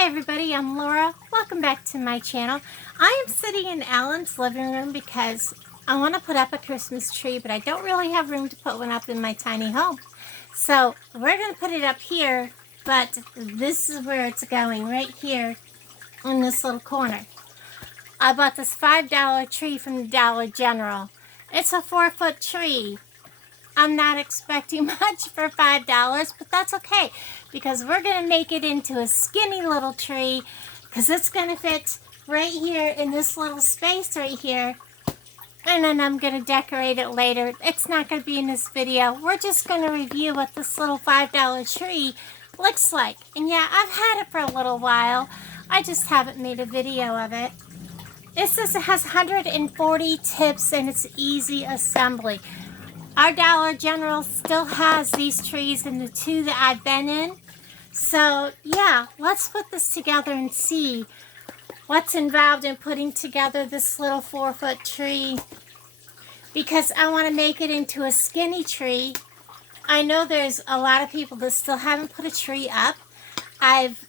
Hi everybody, I'm Laura. Welcome back to my channel. I am sitting in Alan's living room because I want to put up a Christmas tree, but I don't really have room to put one up in my tiny home. So we're going to put it up here, but this is where it's going, right here in this little corner. I bought this $5 tree from the Dollar General. It's a 4-foot tree. I'm not expecting much for $5, but that's okay because we're going to make it into a skinny little tree because it's going to fit right here in this little space right here. And then I'm going to decorate it later. It's not going to be in this video. We're just going to review what this little $5 tree looks like. And yeah, I've had it for a little while. I just haven't made a video of it. It says it has 140 tips and it's easy assembly. Our Dollar General still has these trees in the two that I've been in. So, yeah, let's put this together and see what's involved in putting together this little 4-foot tree. Because I want to make it into a skinny tree. I know there's a lot of people that still haven't put a tree up. I've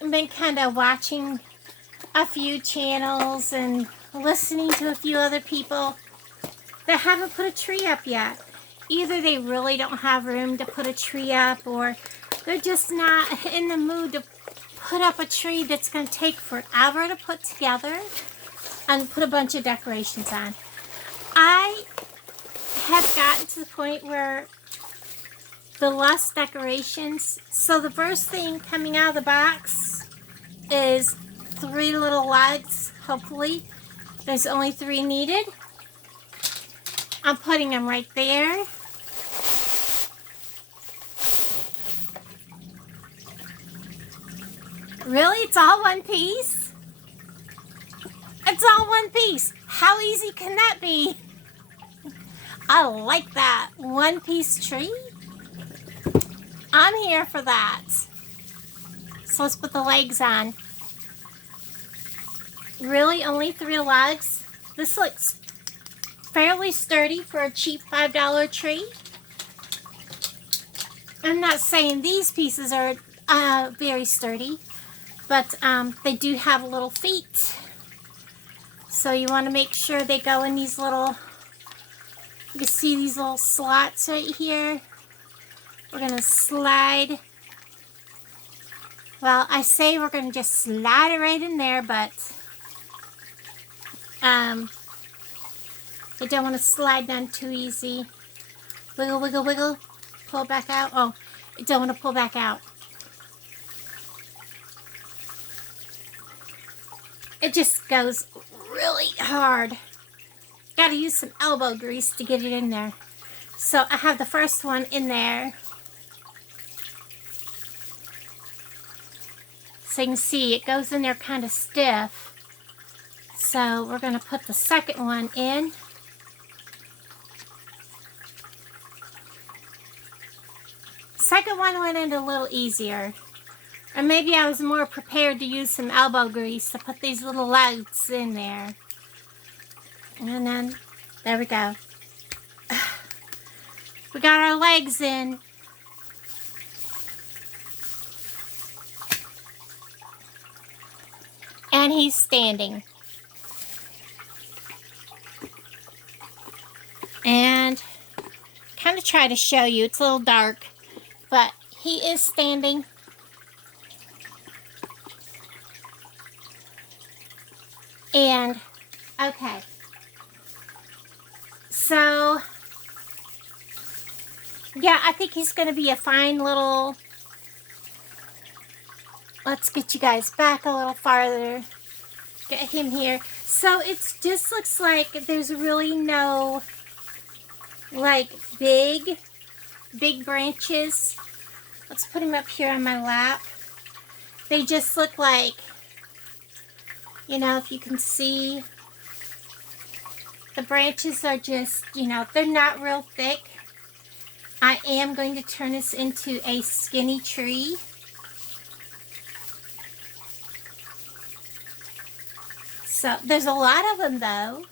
been kind of watching a few channels and listening to a few other people that haven't put a tree up yet. Either they really don't have room to put a tree up, or they're just not in the mood to put up a tree that's going to take forever to put together and put a bunch of decorations on. I have gotten to the point where the less decorations, so the first thing coming out of the box is 3 little lights, hopefully. There's only 3 needed. I'm putting them right there. Really? It's all one piece? It's all one piece. How easy can that be? I like that. One-piece tree? I'm here for that. So let's put the legs on. Really? Only 3 legs? This looks fairly sturdy for a cheap $5 tree. I'm not saying these pieces are very sturdy, but they do have little feet. So you want to make sure they go in these little, you can see these little slots right here. We're going to slide, well, I say we're going to just slide it right in there, but you don't want to slide down too easy. Wiggle, wiggle, wiggle. Pull back out. Oh, you don't want to pull back out. It just goes really hard. Got to use some elbow grease to get it in there. So I have the first one in there. So you can see it goes in there kind of stiff. So we're going to put the second one in. Second one went in a little easier. Or maybe I was more prepared to use some elbow grease to put these little lights in there. And then, there we go. We got our legs in. And he's standing. And kind of try to show you, it's a little dark, but he is standing. And, okay. So, yeah, I think he's going to be a fine little, let's get you guys back a little farther. Get him here. So, it just looks like there's really no, like, big branches. Let's put him up here on my lap. They just look like, you know, if you can see, the branches are just, you know, they're not real thick. I am going to turn this into a skinny tree. So, there's a lot of them though.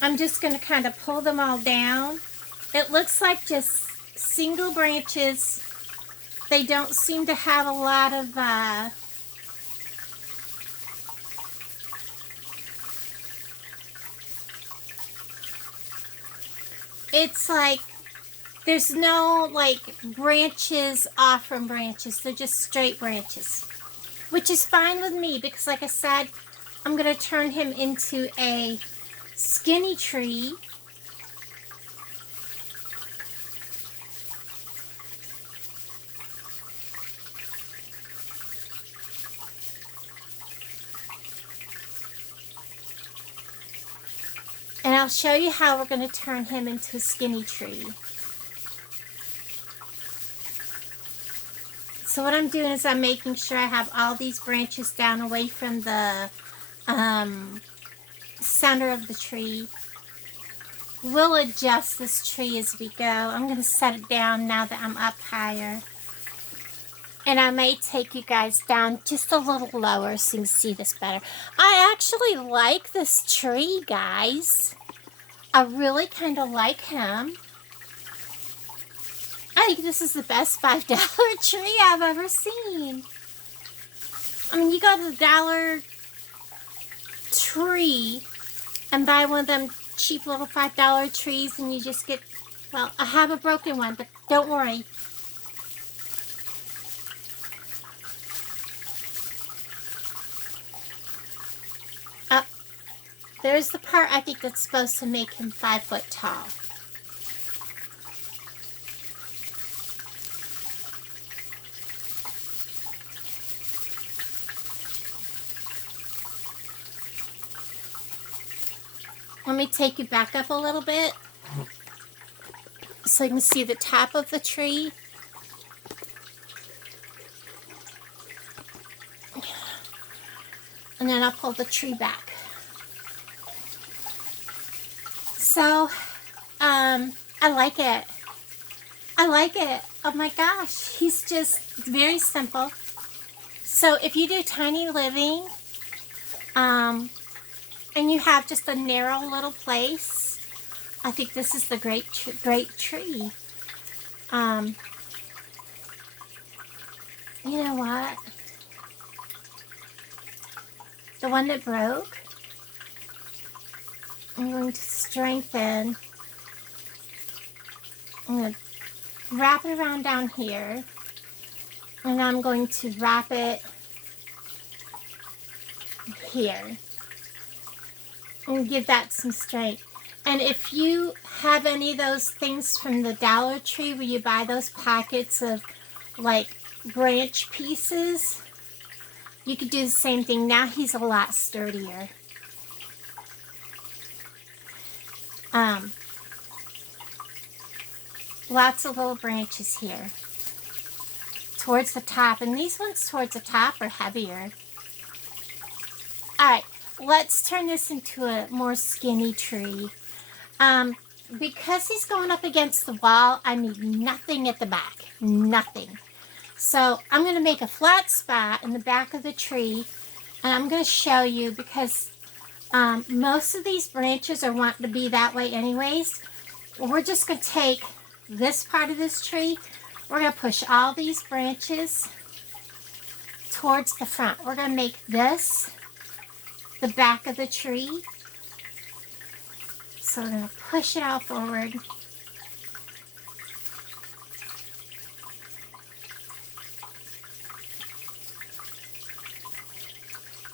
I'm just going to kind of pull them all down. It looks like just single branches they don't seem to have a lot of it's like there's no like branches off from branches. They're just straight branches, which is fine with me because, like I said, I'm going to turn him into a skinny tree. And I'll show you how we're going to turn him into a skinny tree. So what I'm doing is I'm making sure I have all these branches down away from the center of the tree. We'll adjust this tree as we go. I'm going to set it down now that I'm up higher. And I may take you guys down just a little lower so you can see this better. I actually like this tree, guys. I really kind of like him. I think this is the best $5 tree I've ever seen. I mean, you go to the Dollar Tree and buy one of them cheap little $5 trees and you just get, well, I have a broken one, but don't worry. There's the part I think that's supposed to make him 5 foot tall. Let me take you back up a little bit so you can see the top of the tree. And then I'll pull the tree back. So, I like it. I like it. Oh my gosh. He's just very simple. So if you do tiny living, and you have just a narrow little place, I think this is the great tree. You know what? The one that broke, I'm going to strengthen. I'm going to wrap it around down here. And I'm going to wrap it here. And give that some strength. And if you have any of those things from the Dollar Tree where you buy those packets of like branch pieces, you could do the same thing. Now he's a lot sturdier. Lots of little branches here towards the top, and these ones towards the top are heavier. Alright, let's turn this into a more skinny tree. Because he's going up against the wall, I need nothing at the back. Nothing. So I'm going to make a flat spot in the back of the tree, and I'm going to show you because most of these branches are wanting to be that way anyways. We're just going to take this part of this tree. We're going to push all these branches towards the front. We're going to make this the back of the tree. So we're going to push it all forward.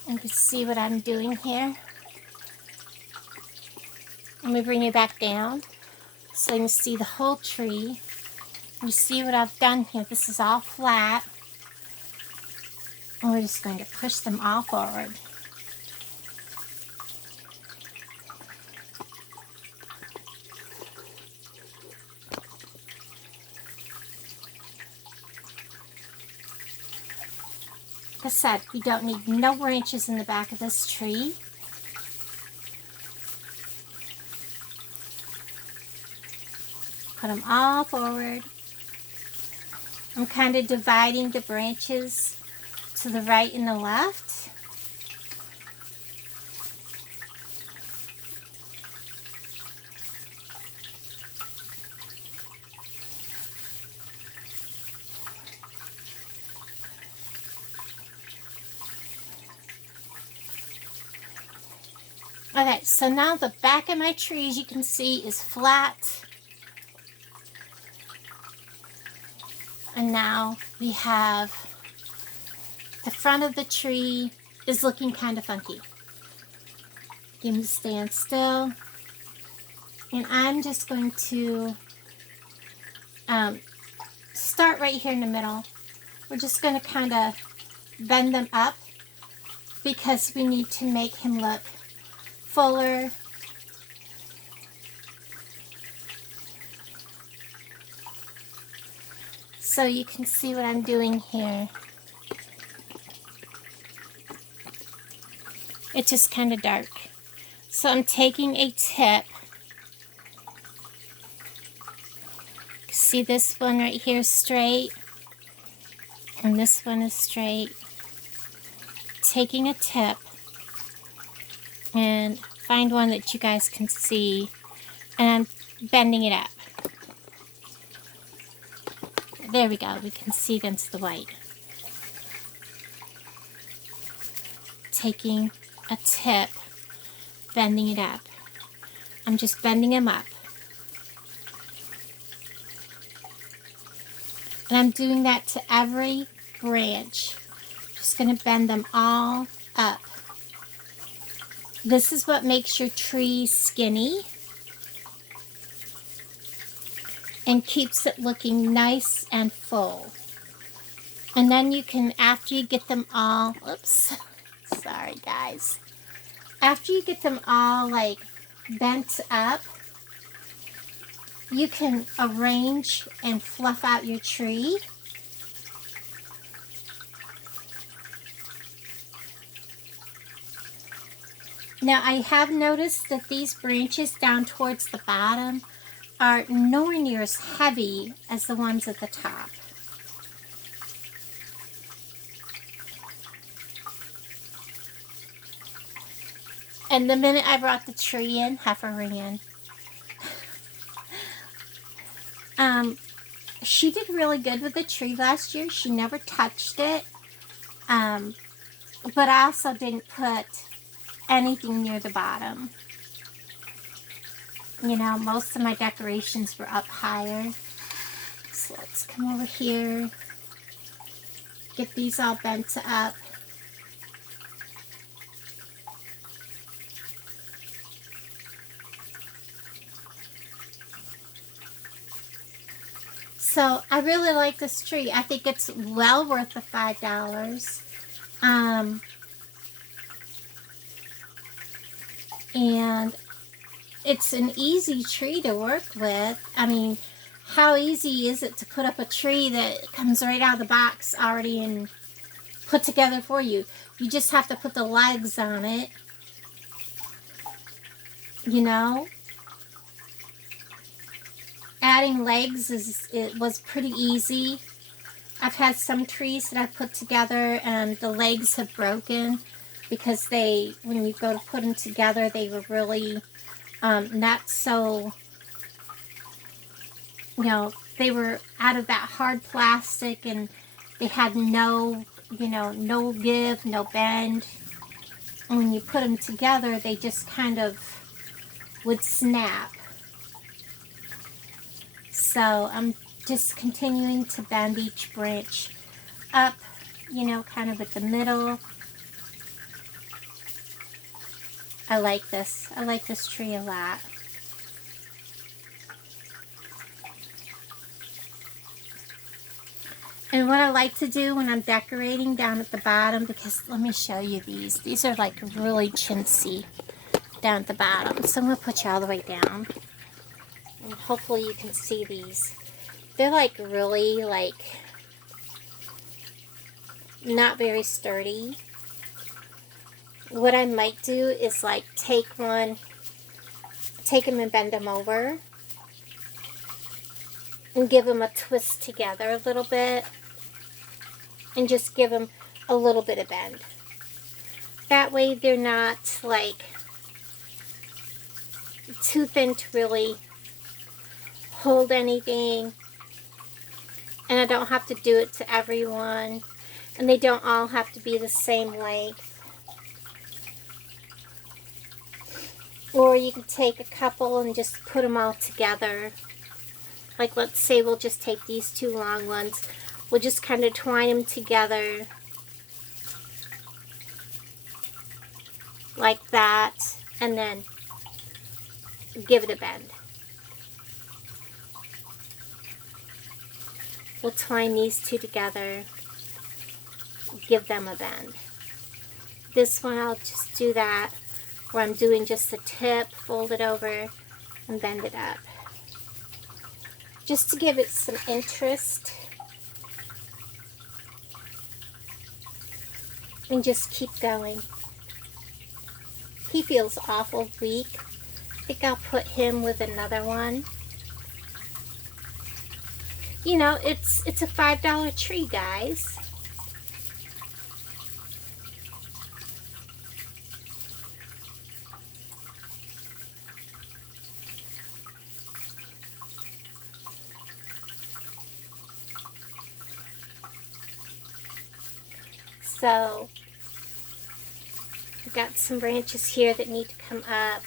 You can see what I'm doing here. Let me bring you back down so you can see the whole tree. You see what I've done here. This is all flat. And we're just going to push them all forward. Like I said, you don't need no branches in the back of this tree. Put them all forward. I'm kind of dividing the branches to the right and the left. Okay, so now the back of my tree, as you can see, is flat. And now we have the front of the tree is looking kind of funky. Give me stand still. And I'm just going to start right here in the middle. We're just going to kind of bend them up because we need to make him look fuller. So you can see what I'm doing here. It's just kind of dark. So I'm taking a tip. See this one right here is straight. And this one is straight. Taking a tip. And find one that you guys can see. And I'm bending it up. There we go. We can see against the white. Taking a tip, bending it up. I'm just bending them up. And I'm doing that to every branch. Just going to bend them all up. This is what makes your tree skinny and keeps it looking nice and full. And then you can, after you get them all, oops, sorry guys. After you get them all like bent up, you can arrange and fluff out your tree. Now I have noticed that these branches down towards the bottom are nowhere near as heavy as the ones at the top. And the minute I brought the tree in, heifer ran. She did really good with the tree last year. She never touched it. But I also didn't put anything near the bottom. You know, most of my decorations were up higher. So let's come over here. Get these all bent up. So I really like this tree. I think it's well worth the $5. And it's an easy tree to work with. I mean, how easy is it to put up a tree that comes right out of the box already and put together for you? You just have to put the legs on it. You know? Adding legs was pretty easy. I've had some trees that I've put together and the legs have broken because when you go to put them together, they were really not so, you know, they were out of that hard plastic and they had no, you know, no give, no bend. And when you put them together, they just kind of would snap. So I'm just continuing to bend each branch up, you know, kind of at the middle. I like this. I like this tree a lot. And what I like to do when I'm decorating down at the bottom, because let me show you these. These are like really chintzy down at the bottom. So I'm going to put you all the way down. And hopefully you can see these. They're like really like not very sturdy. What I might do is like take them and bend them over and give them a twist together a little bit and just give them a little bit of bend. That way they're not like too thin to really hold anything, and I don't have to do it to everyone, and they don't all have to be the same length. Or you could take a couple and just put them all together. Like, let's say we'll just take these two long ones. We'll just kind of twine them together. Like that. And then give it a bend. We'll twine these two together. Give them a bend. This one I'll just do that where I'm doing just the tip, fold it over, and bend it up. Just to give it some interest. And just keep going. He feels awful weak. I think I'll put him with another one. You know, it's a $5 tree, guys. So, I've got some branches here that need to come up.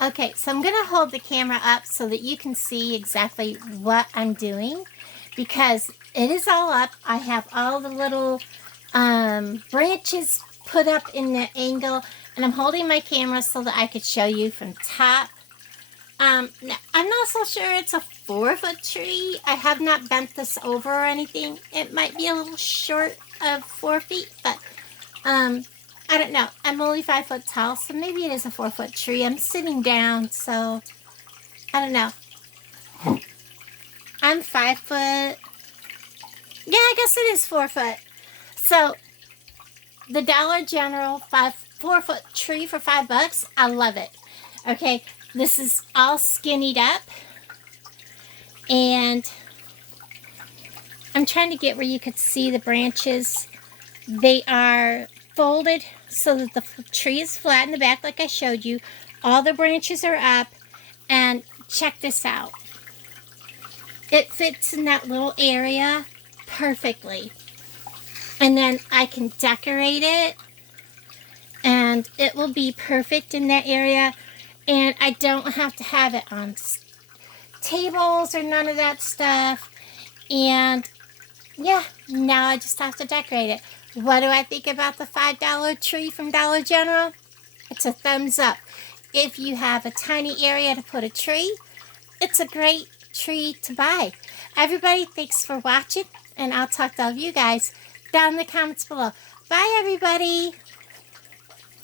Okay, so I'm going to hold the camera up so that you can see exactly what I'm doing, because it is all up. I have all the little branches put up in the angle, and I'm holding my camera so that I could show you from top. Now, I'm not so sure it's a 4-foot tree. I have not bent this over or anything. It might be a little short of 4 feet, but I don't know. I'm only 5 foot tall, so maybe it is a 4-foot tree. I'm sitting down, so I don't know. I'm 5 foot. Yeah, I guess it is 4 foot. So the Dollar General 4-foot tree for $5. I love it. Okay, this is all skinnied up, and I'm trying to get where you could see the branches. They are folded so that the tree is flat in the back like I showed you. All the branches are up, and check this out. It fits in that little area perfectly. And then I can decorate it, and it will be perfect in that area, and I don't have to have it on tables or none of that stuff. And yeah, now I just have to decorate it. What do I think about the $5 tree from Dollar General? It's a thumbs up. If you have a tiny area to put a tree, it's a great tree to buy. Everybody, thanks for watching, and I'll talk to all of you guys down in the comments below. Bye, everybody.